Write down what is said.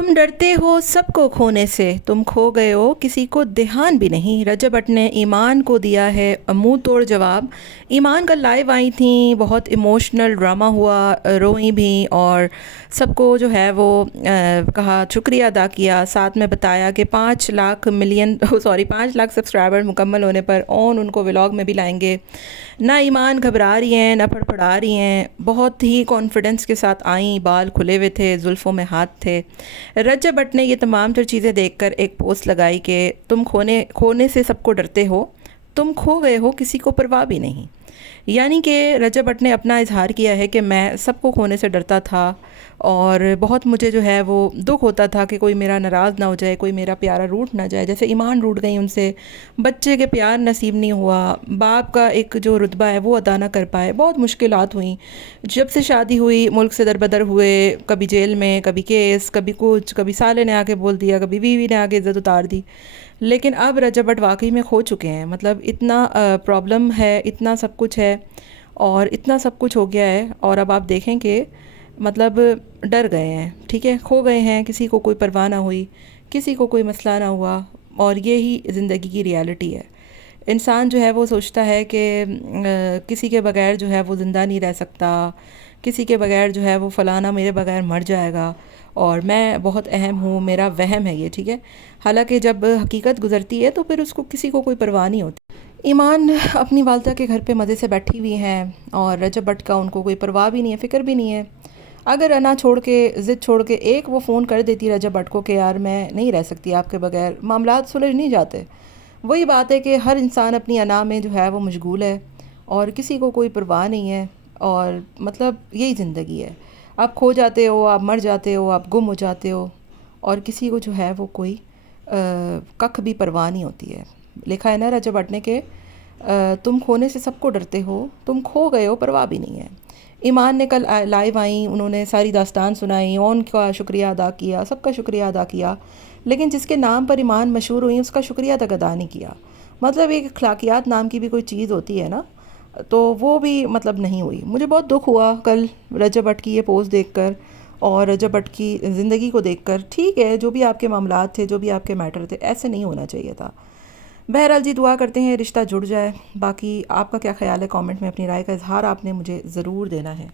तुम डरते हो सबको खोने से, तुम खो गए हो किसी को ध्यान भी नहीं। रजब भट्ट ने ईमान को दिया है मुंह तोड़ जवाब। ईमान कल लाइव आई थी, बहुत इमोशनल ड्रामा हुआ, रोई भी और सबको जो है वो कहा, शुक्रिया अदा किया। साथ में बताया कि 5 लाख सॉरी 5 लाख सब्सक्राइबर मुकम्मल होने पर उनको व्लॉग में भी लाएंगे। ना ईमान घबरा रही हैं ना फड़फड़ा रही हैं, बहुत ही कॉन्फिडेंस के साथ आई, बाल खुले हुए थे, जुल्फ़ों में हाथ थे। रजब भट्ट ने ये तमाम जो चीज़ें देखकर एक पोस्ट लगाई कि तुम खोने खोने से सबको डरते हो, तुम खो गए हो किसी को परवाह भी नहीं। यानी कि रजब भट्ट ने अपना इजहार किया है कि मैं सबको खोने से डरता था और बहुत मुझे जो है वो दुख होता था कि कोई मेरा नाराज़ ना हो जाए, कोई मेरा प्यारा रूठ ना जाए। जैसे ईमान रूठ गई उनसे, बच्चे के प्यार नसीब नहीं हुआ, बाप का एक जो रुतबा है वो अदा ना कर पाए, बहुत मुश्किलात हुई। जब से शादी हुई मुल्क से दरबदर हुए, कभी जेल में, कभी केस, कभी कुछ, कभी साले ने आके बोल दिया, कभी बीवी ने आके इज़्ज़त उतार दी। लेकिन अब रजब भट्ट वाकई में खो चुके हैं। मतलब इतना प्रॉब्लम है, इतना सब कुछ है और इतना सब कुछ हो गया है और अब आप देखें कि मतलब डर गए हैं, ठीक है, खो गए हैं, किसी को कोई परवाह ना हुई, किसी को कोई मसला ना हुआ। और ये ही ज़िंदगी की रियलिटी है। इंसान जो है वो सोचता है कि किसी के बगैर जो है वो ज़िंदा नहीं रह सकता, किसी के बगैर जो है वो फ़लाना मेरे बगैर मर जाएगा और मैं बहुत अहम हूँ, मेरा वहम है ये, ठीक है। हालांकि जब हकीकत गुजरती है तो फिर उसको किसी को कोई परवाह नहीं होती। ईमान अपनी वालदा के घर पे मज़े से बैठी हुई हैं और रजब भट्ट का उनको कोई परवाह भी नहीं है, फ़िक्र भी नहीं है। अगर अना छोड़ के, ज़िद छोड़ के एक वो फ़ोन कर देती रजब भट्ट को कि यार मैं नहीं रह सकती आपके बगैर, मामलात सुलझ नहीं जाते। वही बात है कि हर इंसान अपनी अना में जो है वो मशगूल है और किसी को कोई परवाह नहीं है। और मतलब यही ज़िंदगी है, आप खो जाते हो, आप मर जाते हो, आप गुम हो जाते हो और किसी को जो है वो कोई कख भी परवाह नहीं होती है। लिखा है ना रजब भट्ट ने कि तुम खोने से सबको डरते हो, तुम खो गए हो परवाह भी नहीं है। ईमान ने कल लाइव आई, उन्होंने सारी दास्तान सुनाई, उनका शुक्रिया अदा किया, सबका शुक्रिया अदा किया, लेकिन जिसके नाम पर ईमान मशहूर हुई उसका शुक्रिया तक अदा नहीं किया। मतलब एक अखलाकियात नाम की भी कोई चीज़ होती है ना, तो वो भी मतलब नहीं हुई। मुझे बहुत दुख हुआ कल रजब भट्ट की ये पोस्ट देखकर और रजब भट्ट की ज़िंदगी को देखकर। ठीक है, जो भी आपके मामलात थे, जो भी आपके मैटर थे, ऐसे नहीं होना चाहिए था। बहरहाल जी, दुआ करते हैं रिश्ता जुड़ जाए। बाकी आपका क्या ख्याल है, कमेंट में अपनी राय का इजहार आपने मुझे ज़रूर देना है।